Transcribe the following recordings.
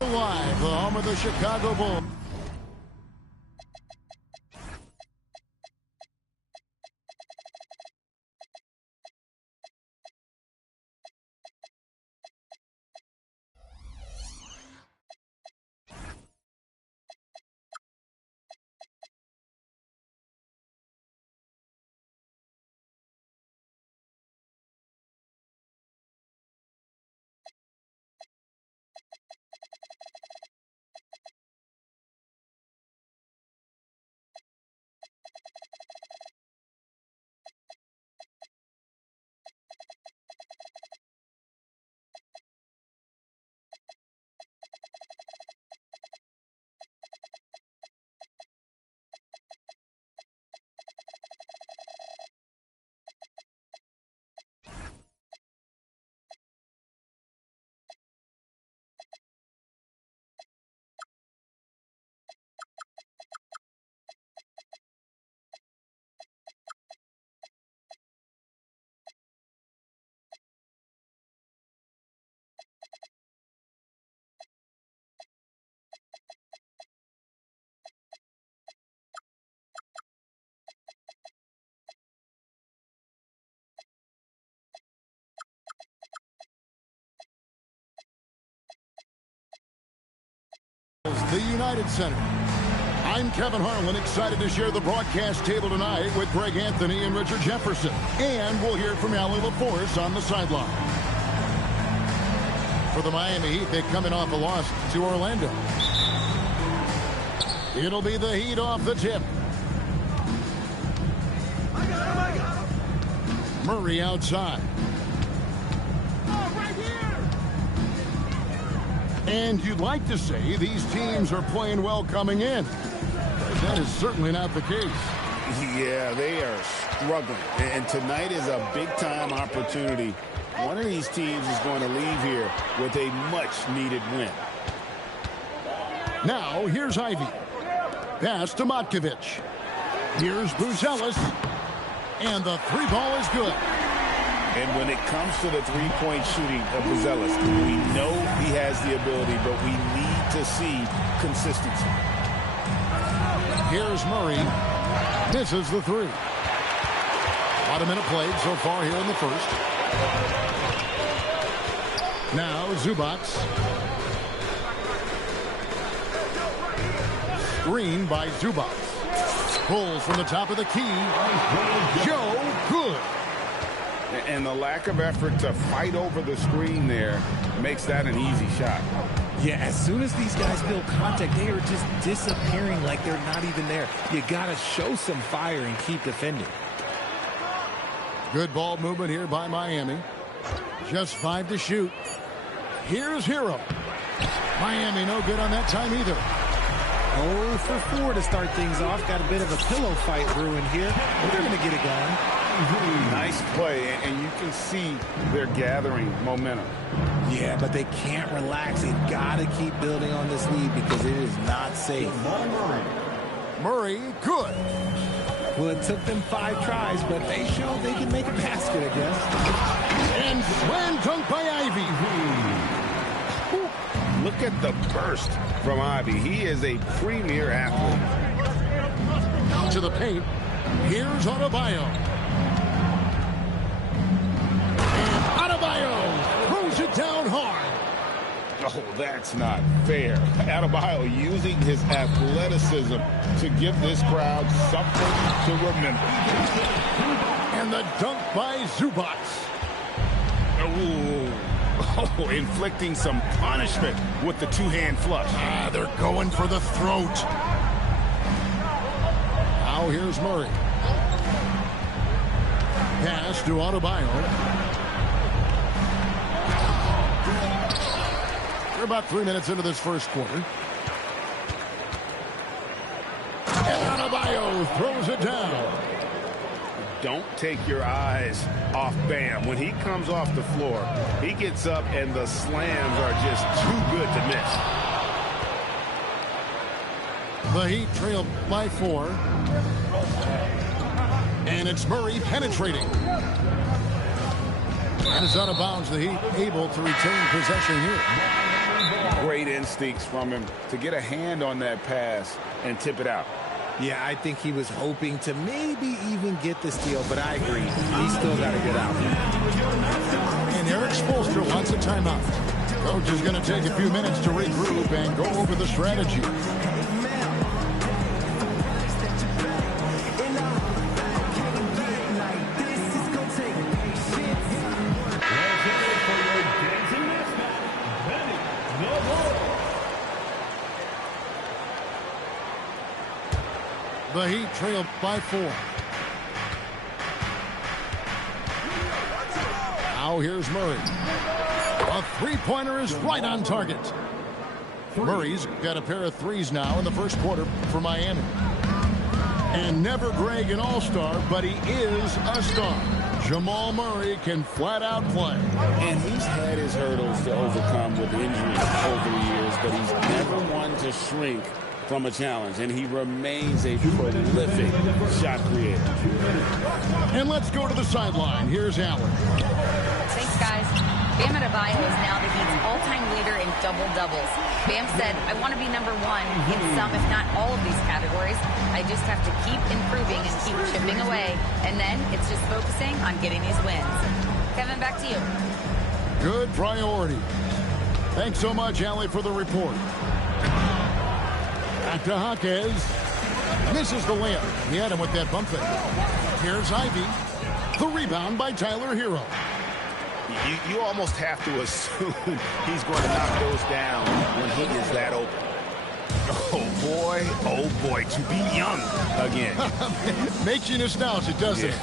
Live, the home of the Chicago Bulls. The United Center. I'm Kevin Harlan, excited to share the broadcast table tonight with Greg Anthony and Richard Jefferson. And we'll hear from Allie LaForce on the sideline. For the Miami Heat, they're coming off a loss to Orlando. It'll be the Heat off the tip. Murray outside. And you'd like to say these teams are playing well coming in. But that is certainly not the case. Yeah, they are struggling. And tonight is a big-time opportunity. One of these teams is going to leave here with a much-needed win. Now, here's Ivy. Pass to Matkovic. Here's Buzelis. And the three ball is good. And when it comes to the three-point shooting of Buzelis, we know he has the ability, but we need to see consistency. Here's Murray. Misses the three. About a minute played so far here in the first. Now Zubac. Screen by Zubac. Pulls from the top of the key. Joe Good. And the lack of effort to fight over the screen there makes that an easy shot. Yeah, as soon as these guys build contact, they are just disappearing like they're not even there. You got to show some fire and keep defending. Good ball movement here by Miami. Just 5 to shoot. Here's Hero. Miami no good on that time either. 0 for 4 to start things off. Got a bit of a pillow fight brewing here, but they're going to get it going. Nice play, and you can see they're gathering momentum. Yeah, but they can't relax. They've got to keep building on this lead because it is not safe. Murray, good. Well, it took them 5 tries, but they showed they can make a basket, I guess. And slam dunk by Ivy. Look at the burst from Ivy. He is a premier athlete. To the paint. Here's Adebayo. And Adebayo throws it down hard. Oh, that's not fair. Adebayo using his athleticism to give this crowd something to remember. And the dunk by Zubac. Ooh. Oh, inflicting some punishment with the two-hand flush. They're going for the throat. Now here's Murray. Pass to Adebayo. We're about 3 minutes into this first quarter. And Adebayo throws it down. Don't take your eyes off Bam. When he comes off the floor, he gets up and the slams are just too good to miss. The Heat trail by 4. And it's Murray penetrating. And it's out of bounds. The Heat able to retain possession here. Great instincts from him to get a hand on that pass and tip it out. Yeah, I think he was hoping to maybe even get the steal, but I agree. He's still got to get out. And Eric Spoelstra wants a timeout. Coach is going to take a few minutes to regroup and go over the strategy. The Heat trail by 4. Now here's Murray. A three-pointer is right on target. Murray's got a pair of threes now in the first quarter for Miami. And never Greg an all-star, but he is a star. Jamal Murray can flat out play. And he's had his hurdles to overcome with injuries over the years, but he's never one to shrink from a challenge, and he remains a prolific shot creator. And let's go to the sideline. Here's Allen. Thanks, guys. Bam Adebayo is now the Heat's all-time leader in double-doubles. Bam said, I want to be number 1 in some, if not all of these categories. I just have to keep improving and keep chipping away, and then it's just focusing on getting these wins. Kevin, back to you. Good priority. Thanks so much, Allie, for the report. Back to Jaquez. Misses the layup. He had him with that bump fake. Here's Ivy. The rebound by Tyler Hero. You almost have to assume he's going to knock those down when he is that open. Oh boy, to be young again. Makes you nostalgic, doesn't it?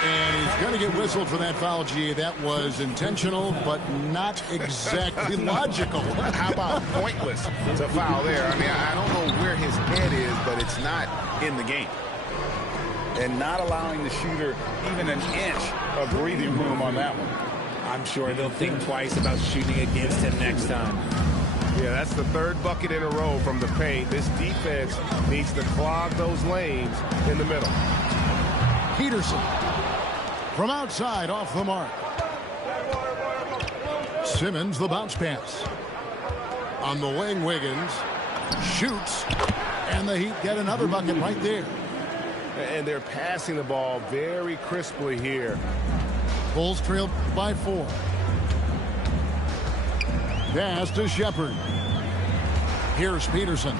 And he's going to get whistled for that foul, G. That was intentional, but not exactly logical. How about pointless to foul there? I mean, I don't know where his head is, but it's not in the game. And not allowing the shooter even an inch of breathing room on that one. I'm sure they'll think twice about shooting against him next time. Yeah, that's the third bucket in a row from the paint. This defense needs to clog those lanes in the middle. Peterson from outside off the mark. Simmons the bounce pass. On the wing, Wiggins shoots, and the Heat get another bucket right there. And they're passing the ball very crisply here. Bulls trail by 4. Pass to Shepard. Here's Peterson.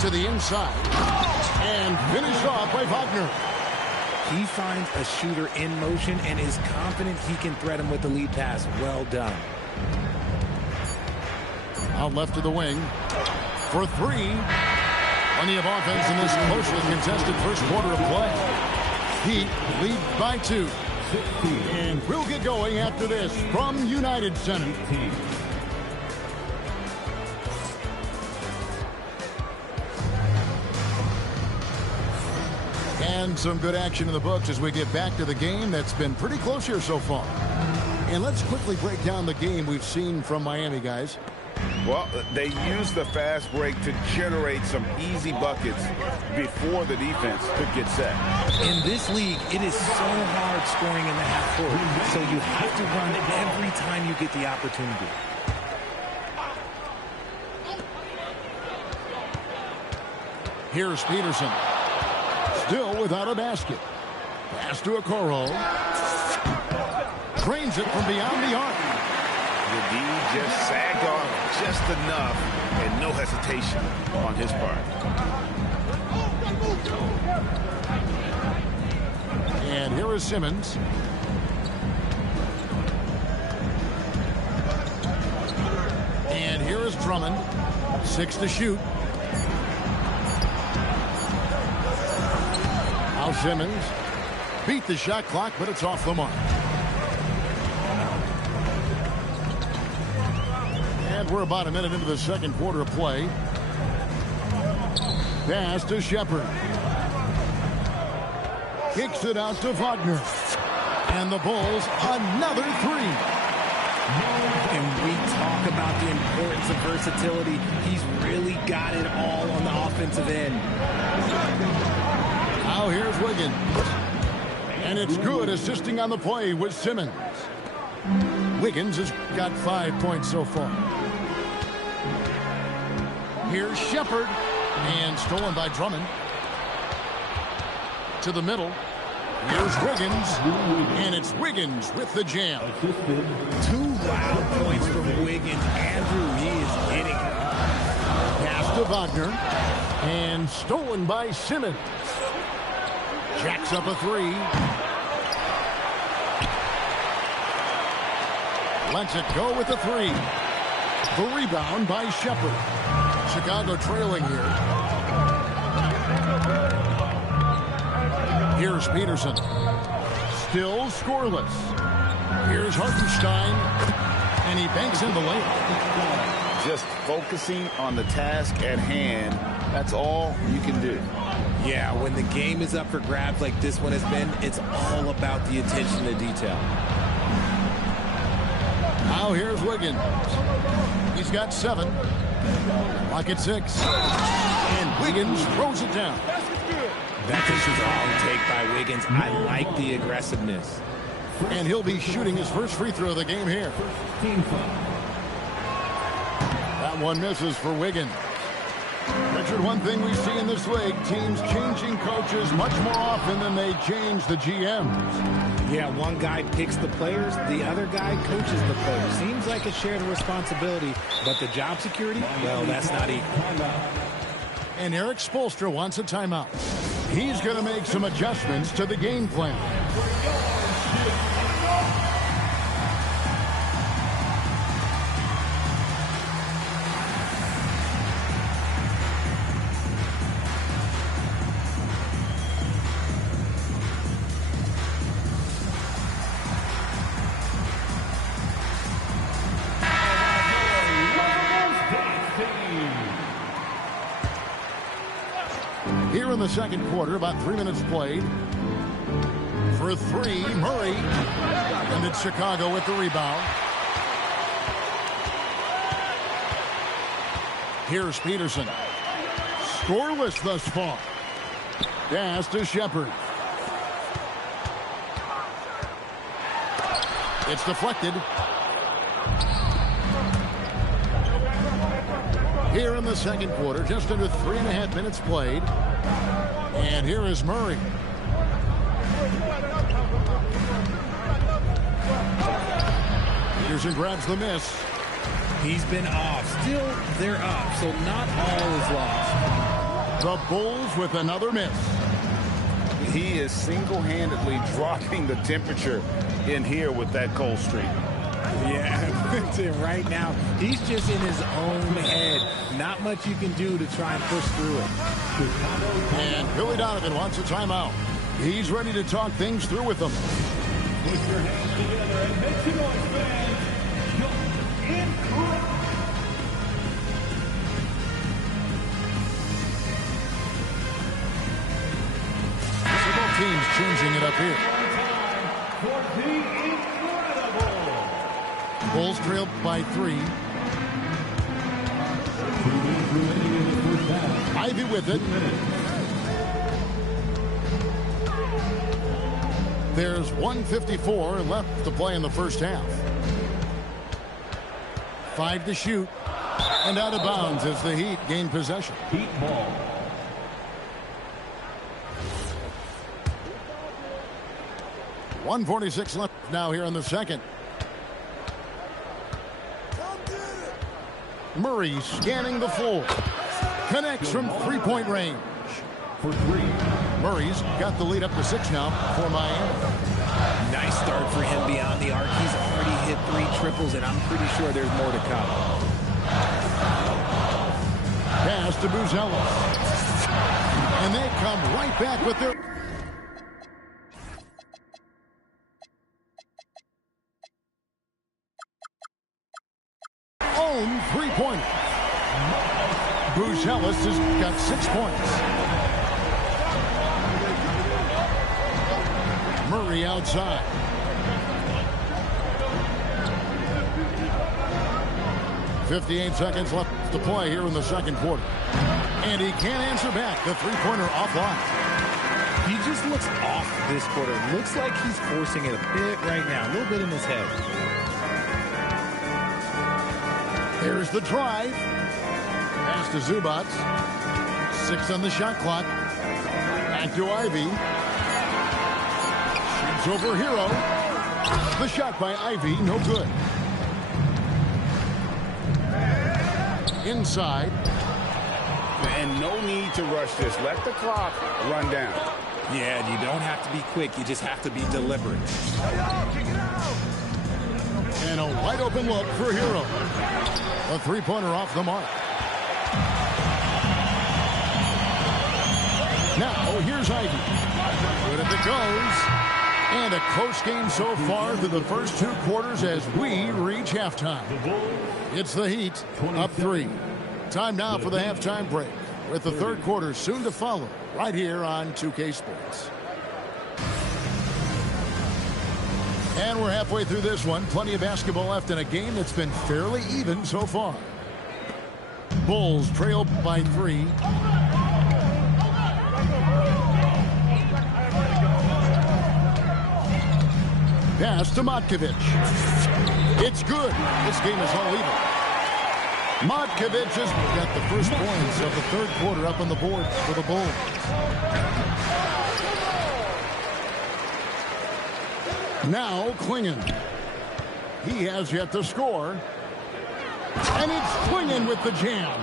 To the inside. And finished off by Wagner. He finds a shooter in motion and is confident he can threat him with the lead pass. Well done. Out left to the wing. For 3. Plenty of offense in this closely contested first quarter of play. Heat lead by 2. And we'll get going after this from United Center. And some good action in the books as we get back to the game that's been pretty close here so far. And let's quickly break down the game we've seen from Miami, guys. Well, they used the fast break to generate some easy buckets before the defense could get set. In this league, it is so hard scoring in the half court, so you have to run every time you get the opportunity. Here's Peterson. Still without a basket. Pass to Okoro. Drains it from beyond the arc. The D just sagged off just enough and no hesitation on his part. And here is Simmons. And here is Drummond. 6 to shoot. Now Simmons beat the shot clock, but it's off the mark. And we're about a minute into the second quarter of play. Pass to Shepard. Kicks it out to Wagner. And the Bulls, another three. And we talk about the importance of versatility. He's really got it all on the offensive end. Now here's Wiggins. And it's good, assisting on the play with Simmons. Wiggins has got 5 points so far. Here's Shepard. And stolen by Drummond. To the middle. Here's Wiggins. And it's Wiggins with the jam. 2 loud points from Wiggins. Andrew, he is hitting. Pass to Wagner. And stolen by Simmons. Jacks up a three. Lets it go with the three. The rebound by Shepard. Chicago trailing here. Here's Peterson. Still scoreless. Here's Hartenstein. And he banks in the layup. Just focusing on the task at hand. That's all you can do. Yeah, when the game is up for grabs like this one has been, it's all about the attention to detail. Now here's Wiggins. He's got 7. Lock at 6. And Wiggins throws it down. That's a strong take by Wiggins. I like the aggressiveness. And he'll be shooting his first free throw of the game here. That one misses for Wiggins. Richard, one thing we see in this league, teams changing coaches much more often than they change the GMs. Yeah, one guy picks the players, the other guy coaches the players. Seems like a shared responsibility, but the job security, well, that's not equal. And Eric Spoelstra wants a timeout. He's going to make some adjustments to the game plan. Here in the second quarter, about 3 minutes played. For 3, Murray. And it's Chicago with the rebound. Here's Peterson. Scoreless thus far. Pass to Shepard. It's deflected. Here in the second quarter, just under 3.5 minutes played. And here is Murray. Peterson grabs the miss. He's been off. Still, they're up, so not all is lost. The Bulls with another miss. He is single-handedly dropping the temperature in here with that cold streak. Yeah, right now, he's just in his own head. Not much you can do to try and push through it. And Billy Donovan wants a timeout. He's ready to talk things through with them. Put your hands together and make some noise, fans. You're incredible. So both teams changing it up here. For the incredible. Bulls trail by 3. Ivy with it. There's 1:54 left to play in the first half. 5 to shoot. And out of bounds as the Heat gain possession. Heat ball. 1:46 left now here in the second. Murray scanning the floor. Connects from three-point range. For three. Murray's got the lead up to 6 now for Miami. Nice start for him beyond the arc. He's already hit 3 triples, and I'm pretty sure there's more to come. Pass to Buzelis. And they come right back with their... own three-pointer. Buzelis has got 6 points. Murray outside. .58 seconds left to play here in the second quarter. And he can't answer back. The three-pointer offline. He just looks off this quarter. Looks like he's forcing it a bit right now. A little bit in his head. Here's the drive. Pass to Zubac. 6 on the shot clock. Back to Ivy. Shoots over Hero. The shot by Ivy, no good. Inside. And no need to rush this. Let the clock run down. Yeah, you don't have to be quick. You just have to be deliberate. And a wide open look for Hero. A three-pointer off the mark. Now, here's Ivy. Good as it goes. And a close game so far through the first 2 quarters as we reach halftime. It's the Heat up 3. Time now for the halftime break, with the third quarter soon to follow right here on 2K Sports. And we're halfway through this one. Plenty of basketball left in a game that's been fairly even so far. Bulls trail by 3. Pass to Matkovic. It's good. This game is all even. Matkovic has got the first points of the third quarter up on the board for the Bulls. Now Clingan. He has yet to score. And it's Clingan with the jam.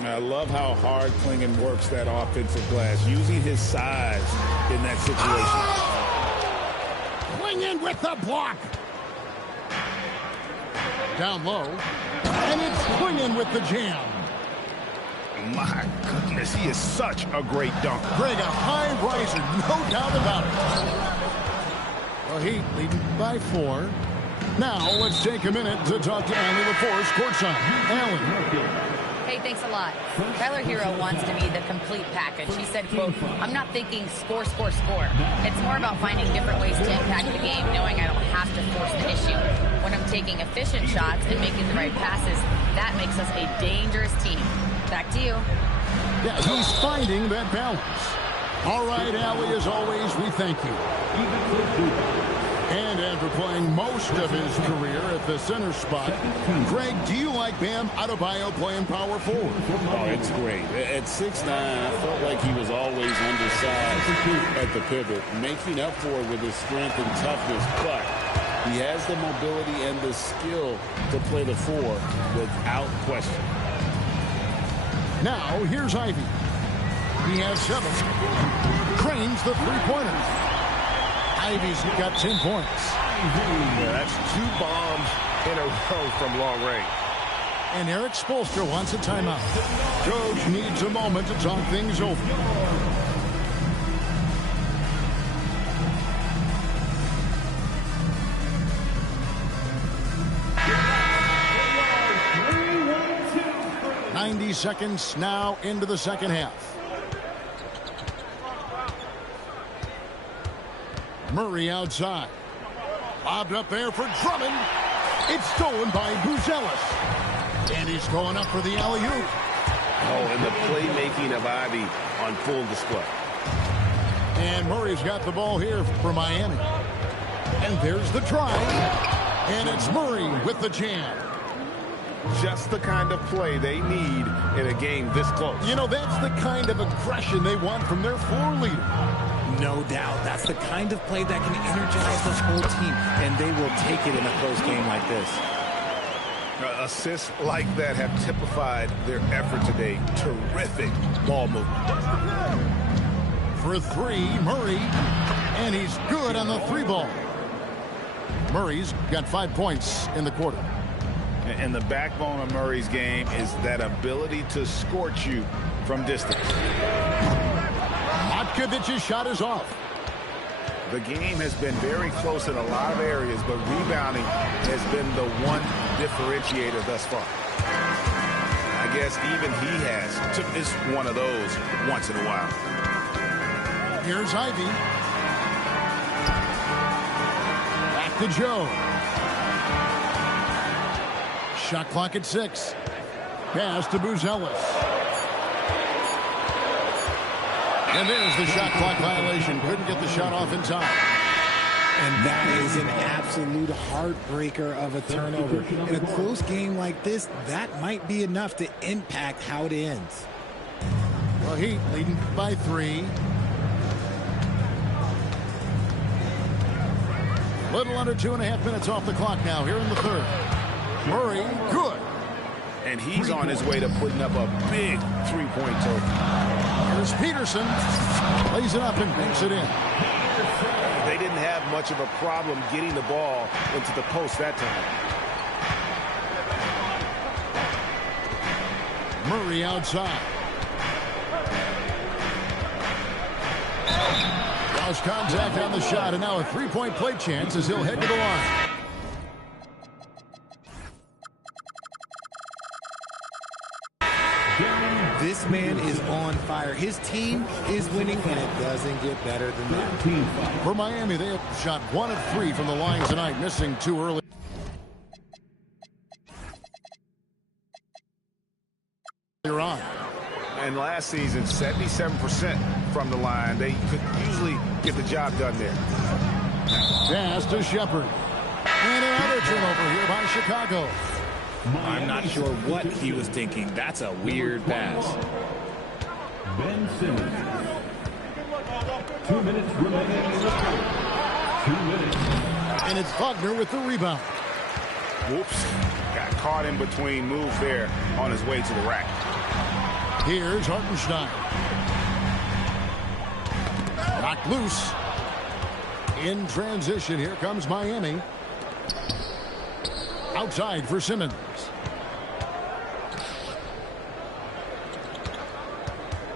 I love how hard Clingan works that offensive glass, using his size in that situation. Clingan with the block. Down low. And it's Clingan with the jam. My goodness, he is such a great dunker. Greg, a high riser, no doubt about it. The Heat leading by 4. Now let's take a minute to talk to Allie LaForce courtside. Allie. Hey, thanks a lot. Tyler Hero wants to be the complete package. He said, quote, I'm not thinking score, score, score. It's more about finding different ways to impact the game, knowing I don't have to force the issue. When I'm taking efficient shots and making the right passes, that makes us a dangerous team. Back to you. Yeah, he's finding that balance. All right, Allie, as always, we thank you. And after playing most of his career at the center spot, Greg, do you like Bam Adebayo playing power forward? Oh, it's great. At 6'9", I felt like he was always undersized at the pivot, making up for it with his strength and toughness, but he has the mobility and the skill to play the 4 without question. Now, here's Ivy. He has 7. Cranes the three-pointer. Ivy's got 10 points. Yeah, that's 2 bombs in a row from long range. And Eric Spoelstra wants a timeout. Coach needs a moment to talk things over. Seconds now into the second half. Murray outside. Lobbed up there for Drummond. It's stolen by Buzelis. And he's going up for the alley-oop. Oh, and the playmaking of Ivy on full display. And Murray's got the ball here for Miami. And there's the drive. And it's Murray with the jam. just the kind of play they need in a game this close. You know, that's the kind of aggression they want from their floor leader. No doubt. That's the kind of play that can energize the whole team, and they will take it in a close game like this. Assists like that have typified their effort today. Terrific ball movement. For three, Murray, and he's good on the three ball. Murray's got 5 points in the quarter. And the backbone of Murray's game is that ability to scorch you from distance. Matkovic's shot is off. The game has been very close in a lot of areas, but rebounding has been the one differentiator thus far. I guess even he is one of those once in a while. Here's Ivy. Back to Joe. Shot clock at 6. Pass to Buzelis. And there's the shot clock violation. Couldn't get the shot off in time. And that is an absolute heartbreaker of a turnover. In a close game like this, that might be enough to impact how it ends. Well, Heat leading by 3. Little under 2.5 minutes off the clock now here in the third. Murray, good. And he's on his way to putting up a big three-point total. Here's Peterson. Lays it up and banks it in. They didn't have much of a problem getting the ball into the post that time. Murray outside. Lost contact on the shot, and now a three-point play chance as he'll head to the line. This man is on fire. His team is winning, and it doesn't get better than that. For Miami, they have shot 1 of 3 from the line tonight, missing 2 early. On. And last season, 77% from the line. They could usually get the job done there. Pass to Shepard. And another turnover here by Chicago. I'm not sure what he was thinking. That's a weird pass. Ben Simmons. 2 minutes remaining. 2 minutes. And it's Wagner with the rebound. Whoops. Got caught in between moves there on his way to the rack. Here's Hartenstein. Knocked loose. In transition, here comes Miami. Outside for Simmons.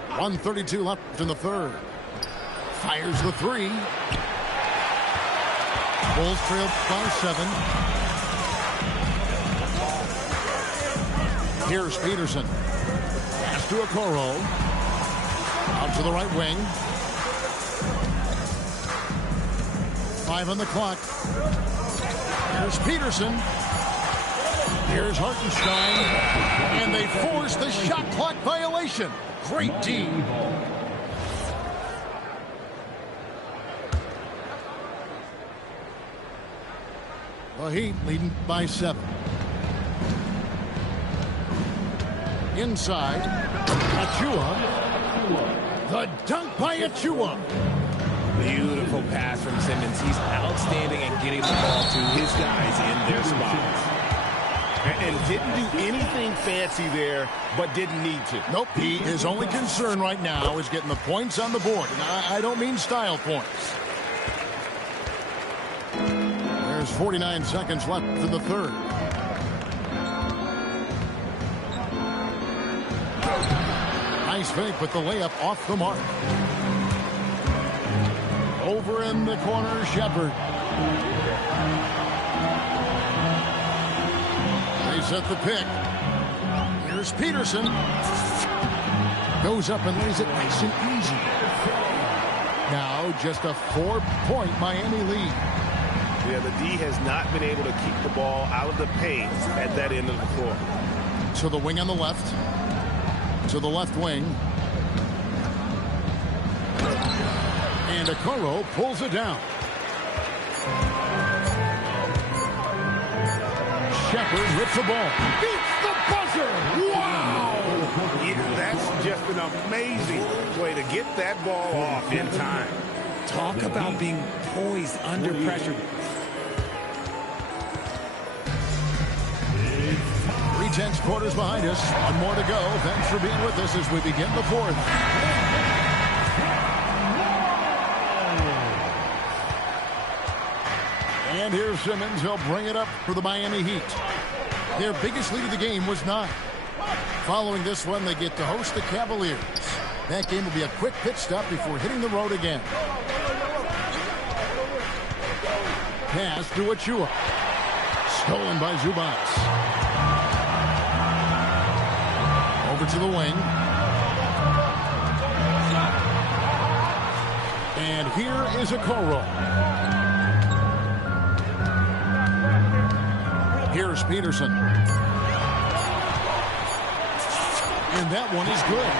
.132 left in the third. Fires the three. Bulls trail by 7. Here's Peterson. Pass to Okoro. Out to the right wing. 5 on the clock. Here's Peterson. Here's Hartenstein. And they force the shot clock violation. Great D. The Heat leading by 7. Inside. Achua. The dunk by Achua. Beautiful pass from Simmons. He's outstanding at getting the ball to his guys in their spots. And didn't do anything fancy there, but didn't need to. Nope. His only concern right now is getting the points on the board. And I don't mean style points. There's 49 seconds left in the third. Nice fake, but the layup off the mark. Over in the corner, Shepard. They set the pick. Here's Peterson. Goes up and lays it nice and easy. Now just a 4-point Miami lead. Yeah, the D has not been able to keep the ball out of the paint at that end of the floor. To the wing on the left. To the left wing. And Okoro pulls it down. Shepard hits the ball. Beats the buzzer. Wow! Yeah, that's just an amazing way to get that ball off in time. Talk about being poised under pressure. 3/10 quarters behind us. One more to go. Thanks for being with us as we begin the fourth. And here's Simmons. He'll bring it up for the Miami Heat. Their biggest lead of the game was 9. Following this one, they get to host the Cavaliers. That game will be a quick pit stop before hitting the road again. Pass to Achua. Stolen by Zubac. Over to the wing. And here is Okoro. Here's Peterson. And that one is good.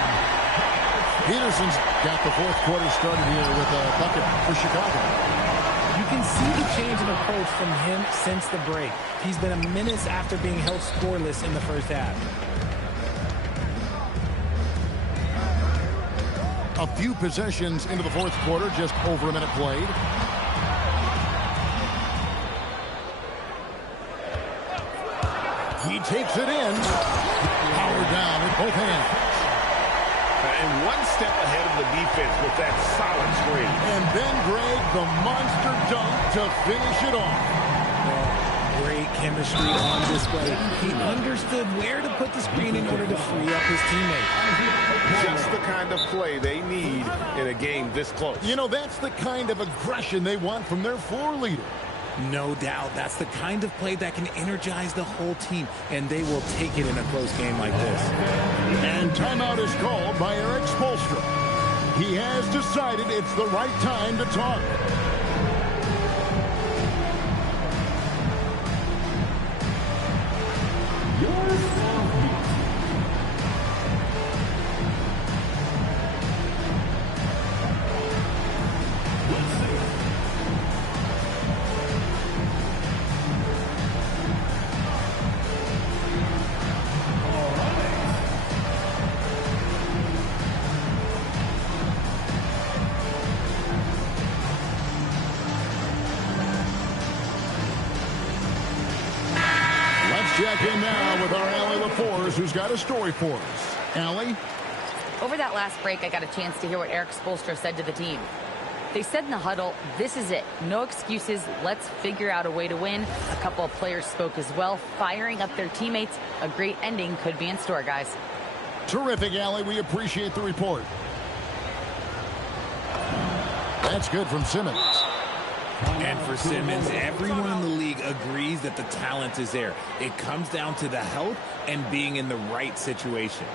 Peterson's got the fourth quarter started here with a bucket for Chicago. You can see the change in approach from him since the break. He's been a menace after being held scoreless in the first half. A few possessions into the fourth quarter, just over a minute played. He takes it in. Power down with both hands. And one step ahead of the defense with that solid screen. And then Greg, the monster dunk to finish it off. Great chemistry on display. He understood where to put the screen in order to free up his teammate. Just the kind of play they need in a game this close. You know, that's the kind of aggression they want from their floor leader. No doubt. That's the kind of play that can energize the whole team, and they will take it in a close game like this. And timeout is called by Eric Spoelstra. He has decided it's the right time to talk. Check in now with our Allie LaForce, who's got a story for us. Allie? Over that last break, I got a chance to hear what Eric Spoelstra said to the team. They said in the huddle, this is it. No excuses. Let's figure out a way to win. A couple of players spoke as well, firing up their teammates. A great ending could be in store, guys. Terrific, Allie. We appreciate the report. That's good from Simmons. And for Simmons, everyone in the league agrees that the talent is there. It comes down to the health and being in the right situation.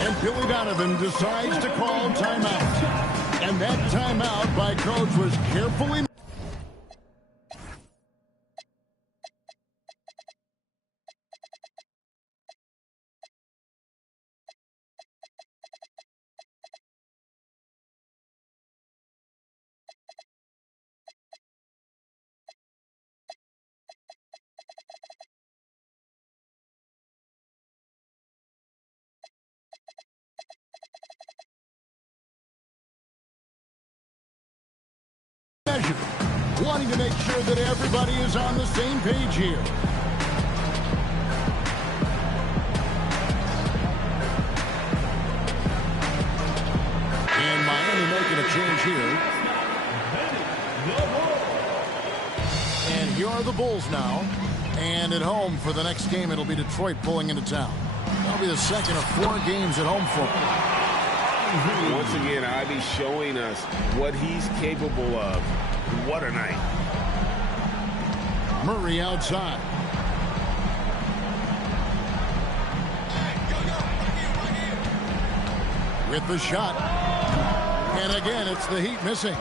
And Billy Donovan decides to call timeout. And that timeout by Coach was carefully... wanting to make sure that everybody is on the same page here. And Miami making a change here. And here are the Bulls now. And at home for the next game, it'll be Detroit pulling into town. That'll be the second of 4 games at home for them. Once again, Ivy showing us what he's capable of. What a night. Murray outside. With the shot. And again, it's the Heat missing.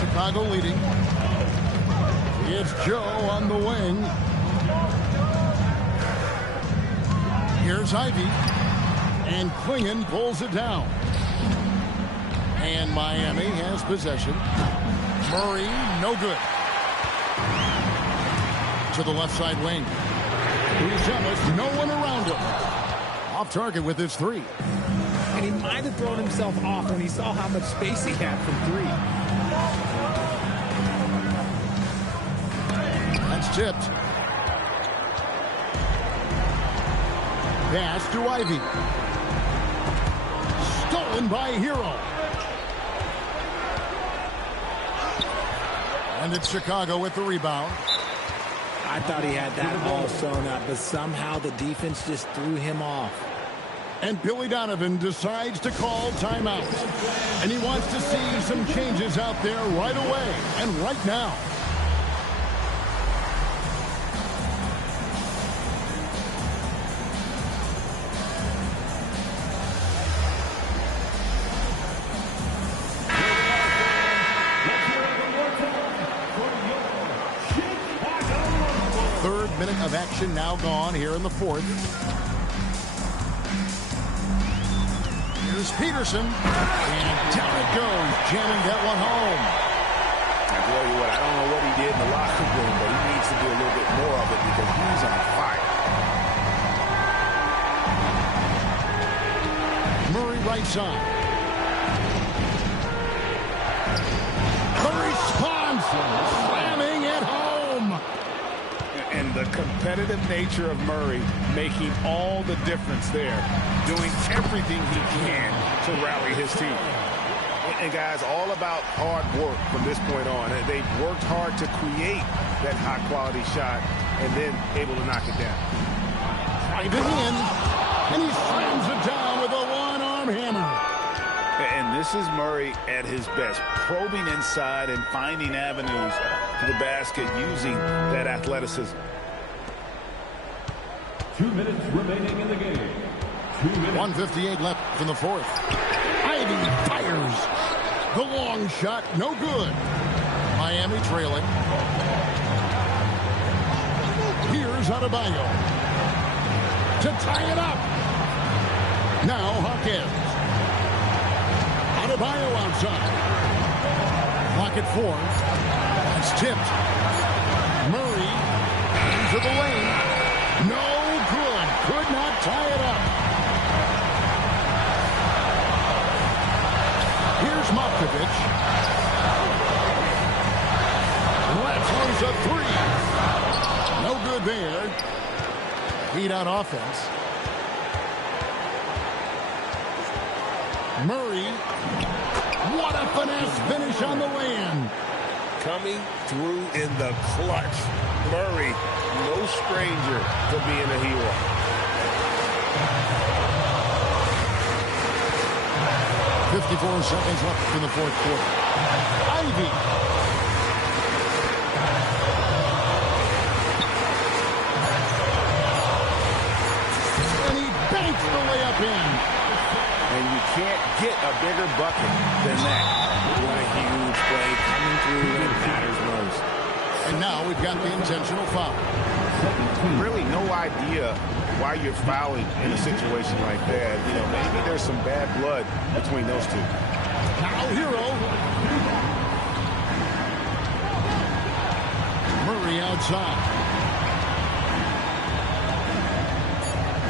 Chicago leading. It's Joe on the wing. Here's Ivy. And Klingon pulls it down. And Miami has possession. Murray, no good. To the left side wing. He's jealous. No one around him. Off target with his three. And he might have thrown himself off when he saw how much space he had from three. That's tipped. Pass to Ivy. Stolen by Hero. And it's Chicago with the rebound. I thought he had that all sewn up, but somehow the defense just threw him off. And Billy Donovan decides to call timeout. And he wants to see some changes out there right away and right now. Third minute of action now gone here in the fourth. Here's Peterson, and down it goes, jamming that one home. I tell you what, I don't know what he did in the locker room, but he needs to do a little bit more of it because he's on fire. Murray right side. The response, slamming it home. And the competitive nature of Murray making all the difference there, doing everything he can to rally his team. And guys, all about hard work from this point on. And they've worked hard to create that high-quality shot and then able to knock it down. Driving in, and he slams it down with a one-arm hammer. And this is Murray at his best, probing inside and finding avenues to the basket using that athleticism. 2 minutes remaining in the game. 2 minutes. 1:58 left in the fourth. Ivy fires. The long shot, no good. Miami trailing. Here's Adebayo to tie it up. Now Hawkins. Adebayo outside. Clock at 4. That's tipped. Murray into the lane. No good. Could not tie it up. Here's Markovic. Let's lose a three. No good there. Heat on offense. Murray. What a finesse finish on the way-in. Coming through in the clutch. Murray, no stranger to being a hero. .54 seconds left in the fourth quarter. Ivy. And he banks the way up in. And you can't get a bigger bucket than that. What a huge play coming through when it matters most. And now we've got the intentional foul. Really no idea why you're fouling in a situation like that. You know, maybe there's some bad blood between those two. Now Hero. Murray outside.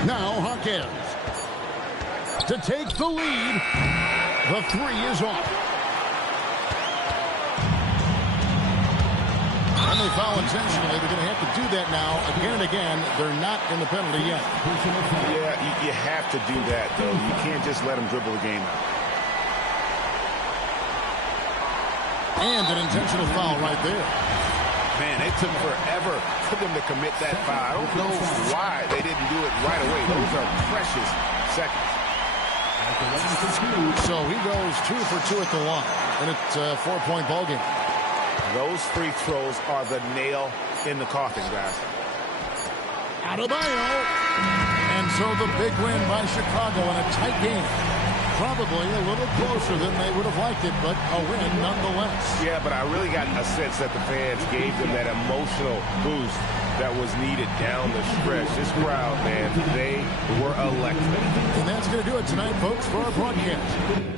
Now Hawkins. To take the lead. The three is off. And they foul intentionally. They're going to have to do that now again and again. They're not in the penalty yet. Yeah, you have to do that, though. You can't just let them dribble the game out. And an intentional foul right there. Man, it took forever for them to commit that foul. I don't know why they didn't do it right away. Those are precious seconds. So he goes 2 for 2 at the line. And it's a 4-point ball game. Those free throws are the nail in the coffin, guys. Adebayo. And so the big win by Chicago in a tight game. Probably a little closer than they would have liked it, but a win nonetheless. Yeah, but I really got a sense that the fans gave them that emotional boost that was needed down the stretch. This crowd, man, they were electric. And that's going to do it tonight, folks, for our broadcast.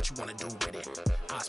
what you wanna do with it.